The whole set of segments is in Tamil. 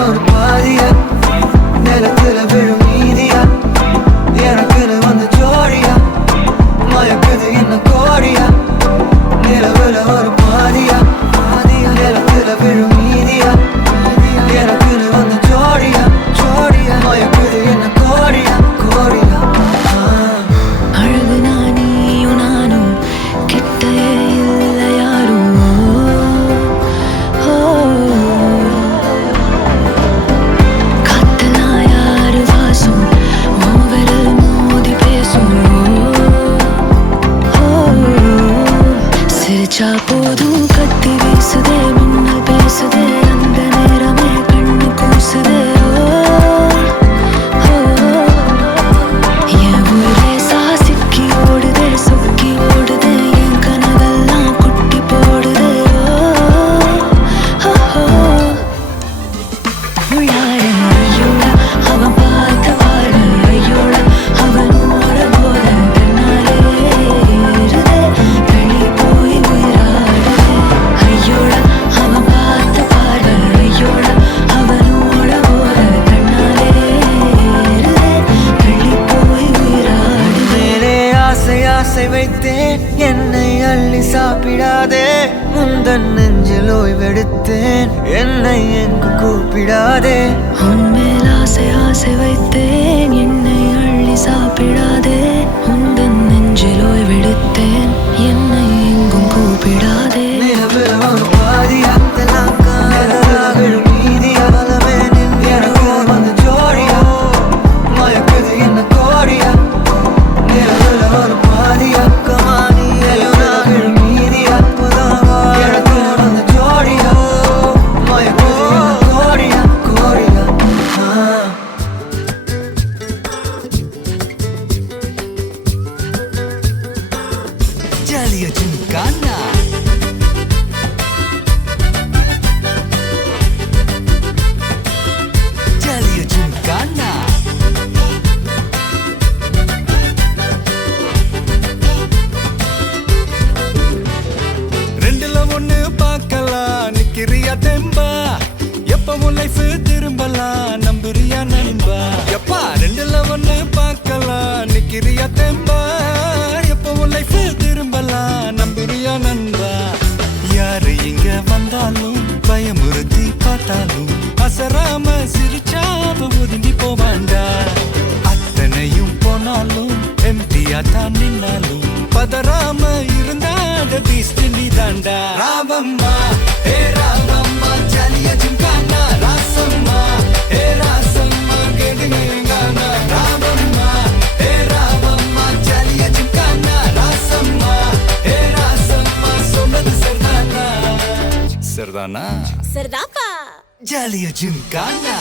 ஒரு பாதியா நிலத்துல விழும் மீதியா எனக்குன்னு வந்து ஜோடியா மயக்குது என்ன கோடியா நிலவுல ஒரு பாதியா நிலத்துல விழும் மீதியா எனக்குன்னு வந்து ஜோடியா மயக்குது என்ன கோடியா அழகு நானியும் நானும் கிட்டே இல்லை யாரும் காத்தெல்லாம் யாரு வாசம் விரல் மோதி பேசும் சிரிச்சா போதும் கத்தி வீசுதே மின்னல் பேசுதே அந்த நேரமே கண்ணு கூசுதே என் ஊரே சாசிக்கி ஓடுதே சொக்கி ஓடுதே என் கனவெல்லாம் குட்டி போடுதே உள்ளார ஐயோட அவன் பார்த்த பாரு ஐயோட அவனோட போத தன்னாலே ஏறுதே வெளி போய் உயிராடுதே ஐயோட அவன் பார்த்த பாரு ஐயோட அவனோட போத தன்னாலே ஏறுதே வெளி போய் உயிராடுதே மேலே ஆசை வைத்தேன் என்னை அள்ளி சாப்பிடாதே முந்தன் நெஞ்சில் ஓய்வெடுத்தேன் என்னை எங்கு கூப்பிடாதே உன்மேல் ஆசை வைத்தேன் என்னை அள்ளி சாப்பிடாதே உந்தன் நெஞ்சில் ஓய்வெடுத்தேன் என்னை எங்கும் கூப்பிடாதே நிலவுல ஒரு பாதியா நிலத்துல விழும் மீதியா எனக்கு வந்து ஜோடியா மயக்குது என்ன கோடியா நிலவுல ஒரு பாதியா நிலவுல விழும் மீதியா எனக்கு வந்து ஜோடியா மயக்குது என்ன கோடியா Jalio Gincana Jalio Gincana ரெண்டுல ஒண்ணு பார்க்கலாம் நிக்கிறியா தெம்பா எப்பவும் லைஃப் திரும்பலாம் நம்புறியா நண்பா எப்பா ரெண்டுல ஒண்ணு பார்க்கலாம் நிக்கிறியா தெம்பா எப்பவும் லைஃப் திரும்பலாம் நம்புறியா நண்பா யாரு இங்க வந்தாலும் பயமுறுத்தி பார்த்தாலும் அசராம சிரிச்சாம ஒதுங்கி போவாண்டா அத்தனையும் போனாலும் எம்டியா தான் நின்னாலும் பதறாம இருந்தாட பீஸ்ட் நீ தாண்டா ராவம்மா ஏ ராவம்மா ஜாலியா ஜிம்கானா ராசம்மா ஏ ராசம்மா கேடுங்கானா ராவம்மா ஏ ராவம்மா ஜாலியா ஜிம்கானா ராசம்மா ஏ ராசம்மா சொன்னது சரிதானா சரிதாப்பா ஜாலியா ஜிம்கானா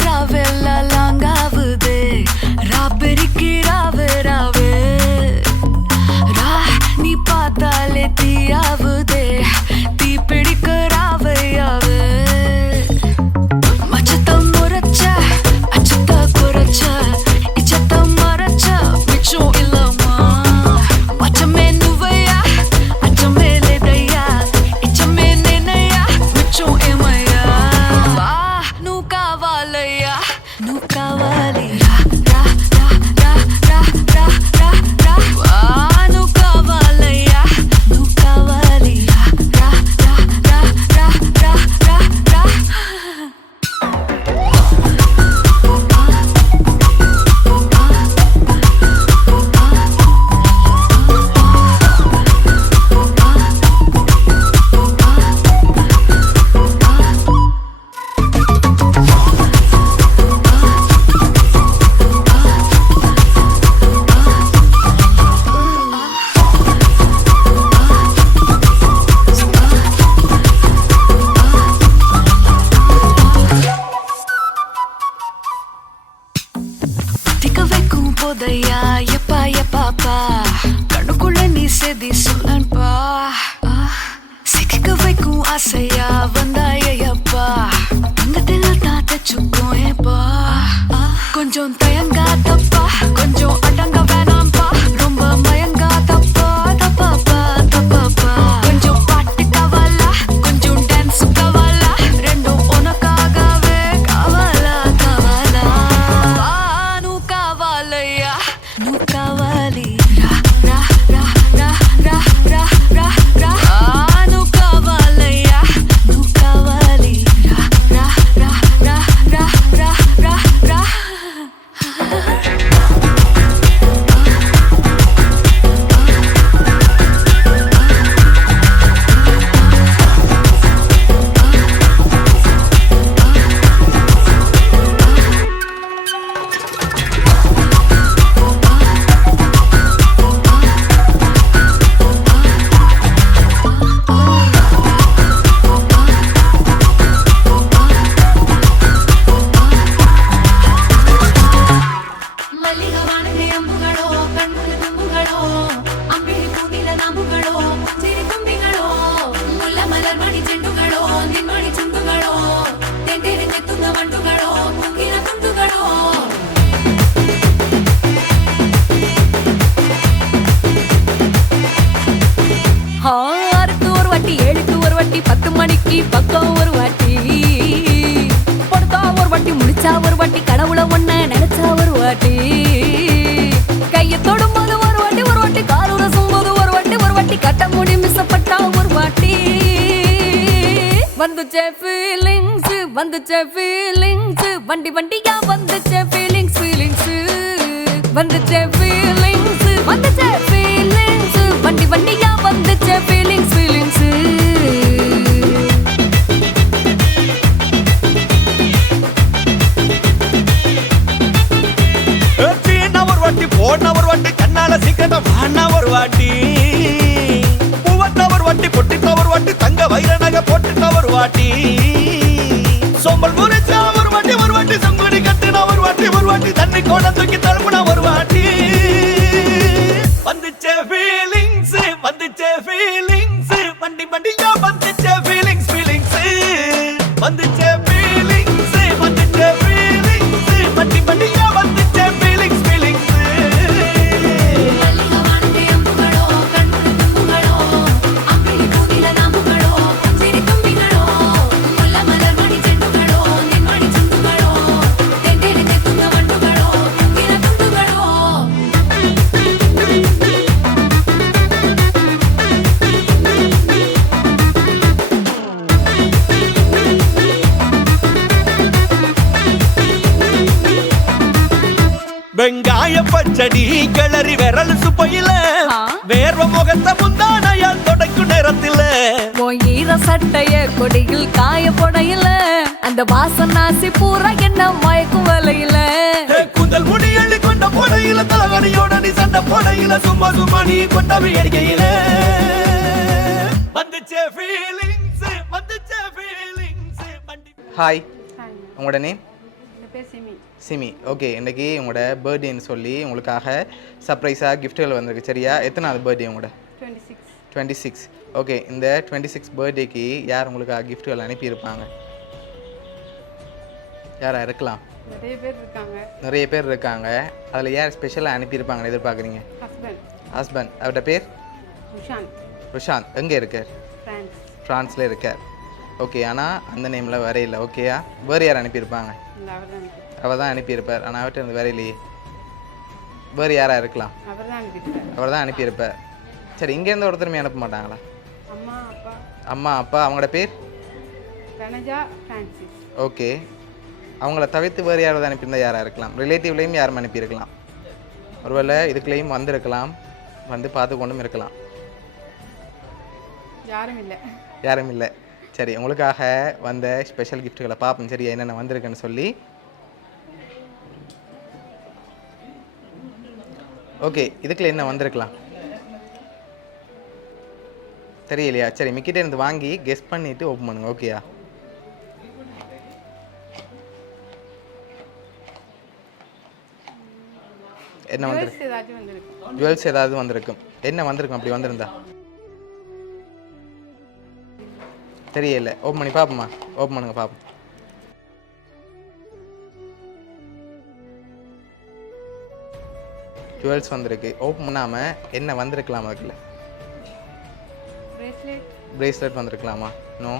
ராவெல்லாம் லாங்காவுதே ராபெரிக்கு ராவே ஆசையா எப்பா எப்பாப்பா கண்ணுக்குள்ள நீ செதி சொல்லன்பா சிக்க வைக்கும் ஆசையா வந்தாயப்பா தங்கத்தில் தான் தச்சுக்கும் ஏப்பா கொஞ்சம் தயங்காதப்பா கொஞ்சம் அடங்க வேணாம்பா ரொம்ப மயங்காதப்பா தப்பாப்பா தப்பாப்பா கொஞ்சம் பாட்டு கவலா கொஞ்சம் டான்ஸ் கவலா ரெண்டும் உனக்காகவே கவலா கவலா நூ கவலையா நூ கவலி ரா ரா ரா ரா ரா ரா ரா ரா நூ கவலையா நூ கவலி ரா ரா ரா ரா ரா ரா ரா ரா மல்லிகவானது அம்புகளோ கண்முக தும்புகளோ அம்பிழி பூனில நாம்புகளோ புஞ்சிரி தும்பிகளோ முல்ல மலர் மணி செண்டுகளோ நின்மணி சுண்டுகளோ தெண்டெறிஞ்ச துங்க வண்டுகளோ பூங்கின துண்டுகளோ ஆறுக்கு ஒரு வாட்டி 7க்கு ஒரு வாட்டி 10 மணிக்கு பக்கம் ஒரு வாட்டி படுத்தா ஒரு வாட்டி முடிச்சா ஒரு வாட்டி கடவுளை ஒன்ன நினைச்சா ஒரு வாட்டி கைய தொடும்போது ஒரு வாட்டி காலூர சும்போது ஒரு வாட்டி கட்ட முடி மிசப்பட்டா ஒரு வாட்டி வந்துச்சே ஃபீலிங்ஸ் வண்டி வண்டியா வந்துச்சே ஃபீலிங்ஸ் வந்துச்சே ஃபீலிங்ஸ் வண்டி வண்டியா வந்துச்சே ஃபீலிங்ஸ் சீனா ஒரு வாட்டி போன ஒரு வாட்டி கண்ணால சீக்கிரமா வானா ஒரு வாட்டி பூவட்ட ஒரு வாட்டி பொட்டிட்ட ஒரு வாட்டி தங்க வைர நகை போட்டுட்ட ஒரு வாட்டி சோம்பல் முறிச்சா ஒரு வாட்டி சங்குடி கட்டின ஒரு வாட்டி தண்ணி கோட தூக்கி தழுப்புன ஒரு வாட்டி வந்துச்சே ஃபீலிங்ஸ் வண்டி வண்டியா வந்துச்சே ஃபீலிங்ஸ் வந்துச்சே ஃபீலிங்ஸ் வண்டி வண்டியா வந்துச்சே ஃபீலிங்ஸ் மல்லிகவானது அம்புகளோ கண்முக தும்புகளோ அம்பிழி பூனில நாம்புகளோ புஞ்சிரி தும்பிகளோ முல்ல மலர் மணி செண்டுகளோ நின்மணி சுண்டுகளோ தெண்டெறிஞ்ச துங்க வண்டுகளோ பூங்கின துண்டுகளோ வெங்காய பச்சடி கிளறி விரல் சுப்பையில வேர்வ முகத்தை முந்தானையால் தொடக்கும் நேரத்தில ஈர சட்டைய கொடியில் காய போடையில அந்த வாசனாசி பூரா என்ன மயக்கும் வலையில கூந்தல் முடி அள்ளி கொண்ட போடையில தலகடியோட நீ சண்டை போடையில சும்மா நீ கொண்டவி அடிக்கையில வந்துச்சே ஃபீலிங்ஸ் ஹாய் உங்களோட நேம் என் பேர் சிமி. சிமி. ஓகே, இன்றைக்கி உங்களோட பர்த்டேன்னு சொல்லி உங்களுக்காக சர்ப்ரைஸாக கிஃப்ட்டுகள் வந்திருக்கு. சரியா? எத்தனாவது பர்த்டே உங்களோட? 26. 26. ஓகே, இந்த 26 பர்த்டேக்கு யார் உங்களுக்காக கிஃப்ட்டுகள் அனுப்பியிருப்பாங்க? யாராக இருக்கலாம்? நிறைய பேர் இருக்காங்க. நிறைய பேர் இருக்காங்க. அதில் யார் ஸ்பெஷலாக அனுப்பியிருப்பாங்கன்னு எதிர்பார்க்குறீங்க? ஹஸ்பண்ட். அவரோட பேர்? ருஷாந்த். எங்கே இருக்கார்? ஃப்ரான்ஸில் இருக்கார். ஓகே, ஆனால் அந்த நேமில் வரையில்லை. ஓகேயா? வேறு யார் அனுப்பியிருப்பாங்க? அவர் தான் அனுப்பியிருப்பார். ஆனால் அவர்கிட்ட இருந்து வரையிலையே. வேறு யாராக இருக்கலாம்? அவர் தான் அனுப்பியிருப்பார். சரி, இங்கேருந்து ஒருத்தருமே அனுப்ப மாட்டாங்களா? அம்மா அப்பா. அவங்களோட பேர்? ஓகே, அவங்கள தவிர்த்து வேறு யாராவது அனுப்பியிருந்தால் யாராக இருக்கலாம்? ரிலேட்டிவ்லேயும் யாரும் அனுப்பியிருக்கலாம். ஒருவேளை இதுக்குள்ளேயும் வந்திருக்கலாம், வந்து பார்த்து கொண்டும் இருக்கலாம். யாரும் இல்லை. சரி, உங்களுக்காக வந்த ஸ்பெஷல் கிஃப்ட்டுகளை பார்ப்போம். சரியா? என்னென்ன வந்திருக்குன்னு சொல்லி. ஓகே, இதுக்குள்ள என்ன வந்திருக்கலாம் தெரியலையா? சரி, மிக்கிட்டே இருந்து வாங்கி கெஸ் பண்ணிவிட்டு ஓப்பன் பண்ணுங்க. ஓகேயா? என்ன வந்து ஜுவல்ஸ் ஏதாச்சும் வந்திருக்கும். ஜுவல்ஸ் ஏதாவது வந்திருக்கும். என்ன வந்திருக்கும் அப்படி வந்திருந்தா? தெரியல. ஓப்பன் பண்ணி பார்ப்போமா? ஓப்பன் பண்ணுங்க பார்ப்போம். ஜுவல்ஸ் வந்திருக்கு. ஓப்பன் பண்ணாமல் என்ன வந்திருக்கலாம் அதுக்குள்ள? பிரேஸ்லெட் வந்திருக்கலாமா? நோ.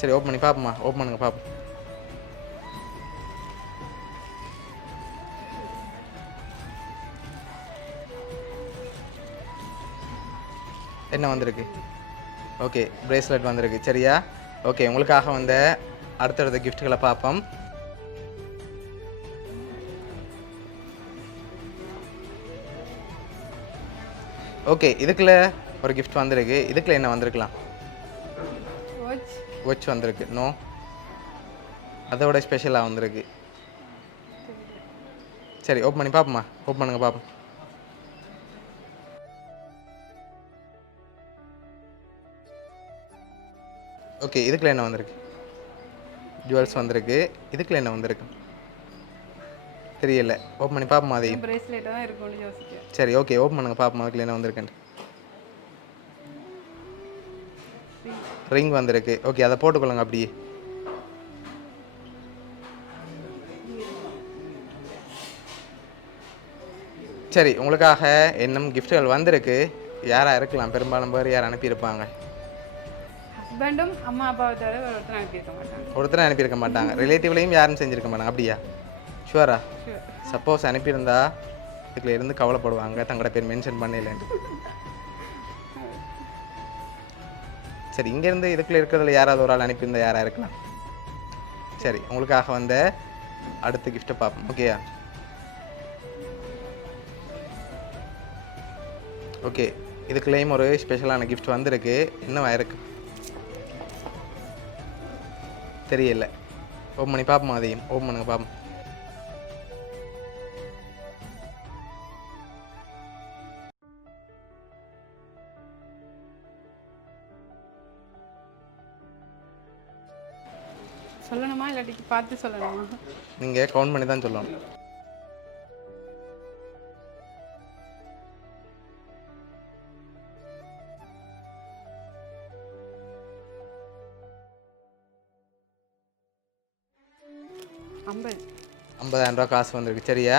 சரி ஓப்பன் பண்ணி பார்ப்போமா? ஓப்பன் பண்ணுங்க பார்ப்போம். என்ன வந்திருக்கு? ஓகே, பிரேஸ்லெட் வந்திருக்கு. சரியா? ஓகே, உங்களுக்காக வந்த அடுத்தடுத்த கிஃப்ட்டுகளை பார்ப்போம். ஓகே, இதுக்குள்ள ஒரு கிஃப்ட் வந்திருக்கு. இதுக்குள்ள என்ன வந்திருக்கலாம்? வாட்ச் வந்திருக்கு. நோ. அதோட ஸ்பெஷலாக வந்திருக்கு. சரி ஓப்பன் பண்ணி பார்ப்போமா? ஓப்பன் பண்ணுங்க பார்ப்போம். ஓகே, இதுக்குள்ள என்ன வந்திருக்கு? ஜுவல்ஸ் வந்திருக்கு. இதுக்குள்ள என்ன வந்திருக்கு? தெரியல. ஓப்பன் பண்ணி பார்ப்போமா? அதையும் பிரேஸ்லெட் தான் இருக்கும்னு யோசிக்கிறேன். சரி ஓகே, ஓப்பன் பண்ணுங்க பார்ப்போம். அதுக்குள்ள என்ன வந்திருக்குன்ட்டு. ரிங் வந்திருக்கு. ஓகே, அதை போட்டுக்கொள்ளுங்க அப்படியே. சரி, உங்களுக்காக இன்னும் கிஃப்ட்டுகள் வந்திருக்கு. யாராக இருக்கலாம்? பெரும்பாலும் பேர் யார் அனுப்பியிருப்பாங்க? ஹஸ்பண்டும் அம்மா அப்பாவை தவிர ஒருத்தர் அனுப்பியிருக்க மாட்டாங்க. ஒருத்தர் அனுப்பியிருக்க மாட்டாங்க. ரிலேட்டிவ்லையும் யாரும் செஞ்சுருக்க மாட்டாங்க. அப்படியா? ஷுவரா? சப்போஸ் அனுப்பியிருந்தா இதுக்குள்ள இருந்து கவலைப்படுவாங்க, தங்களோட பேர் மென்ஷன் பண்ணலன்ட்டு. சரி, இங்கேருந்து இதுக்குள்ள இருக்கிறதுல யாராவது ஒரு ஆள் அனுப்பியிருந்தா யாராக இருக்கலாம்? சரி, உங்களுக்காக வந்த அடுத்த கிஃப்ட்டை பார்ப்போம். ஓகேயா? ஓகே, இதுக்குள்ளேயும் ஒரு ஸ்பெஷலான கிஃப்ட் வந்திருக்கு. இன்னும் இருக்கு தெரியல. ஓப்பன் பண்ணி பார்ப்போம். அதையும் ஓப்பன் பண்ணுங்க பார்ப்போம். சொல்லணுமா இல்லாட்டி பார்த்து சொல்லணுமா? நீங்கள் கவுண்ட் பண்ணி தான் சொல்லணும். $50,000 காசு வந்திருக்கு. சரியா?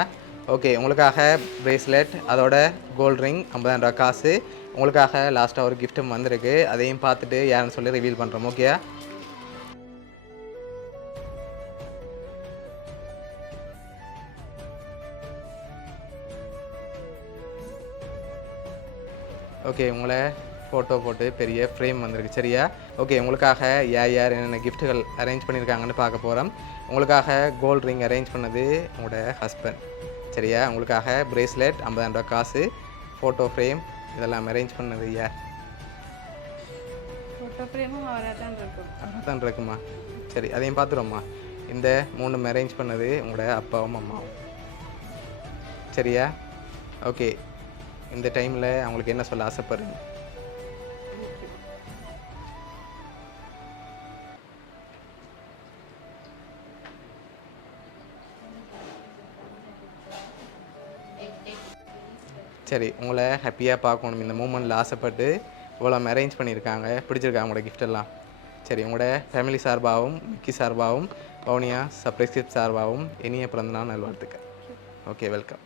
ஓகே, உங்களுக்காக பிரேஸ்லெட், அதோட கோல்ட் ரிங், $50,000 காசு. உங்களுக்காக லாஸ்ட்டாக ஒரு கிஃப்ட்டும் வந்திருக்கு. அதையும் பார்த்துட்டு யாருன்னு சொல்லி ரிவீல் பண்ணுறோம். ஓகேயா? ஓகே, உங்களை ஃபோட்டோ போட்டு பெரிய ஃப்ரேம் வந்திருக்கு. சரியா? ஓகே, உங்களுக்காக யார் என்னென்ன கிஃப்ட்டுகள் அரேஞ்ச் பண்ணியிருக்காங்கன்னு பார்க்க போகிறோம். உங்களுக்காக கோல்ட் ரிங் அரேஞ்ச் பண்ணது உங்களோட ஹஸ்பண்ட். சரியா? உங்களுக்காக பிரேஸ்லெட், $50,000 காசு, ஃபோட்டோ ஃப்ரேம் இதெல்லாம் அரேஞ்ச் பண்ணது யார்? ஃபோட்டோ ஃப்ரேமும் அவராக தான் இருக்குமா? சரி, அதையும் பார்த்துருவோம்மா. இந்த 3 அரேஞ்ச் பண்ணது உங்களோட அப்பாவும் அம்மாவும். சரியா? ஓகே, இந்த டைமில் அவங்களுக்கு என்ன சொல்ல ஆசைப்படுறீங்க? சரி, உங்களை ஹாப்பியாக பார்க்கணும். இந்த மூமெண்ட்டில் ஆசைப்பட்டு இவ்வளோ அரேஞ்ச் பண்ணியிருக்காங்க. பிடிச்சிருக்காங்க உங்களோட கிஃப்டெல்லாம். சரி, உங்களோட ஃபேமிலி சார்பாகவும், மிக்கி சார்பாகவும், பவுனியா சர்ப்ரைஸ் கிஃப்ட் சார்பாகவும் இனிய பிறந்தநாள் நல்வாழ்த்துக்கள். Okay, welcome.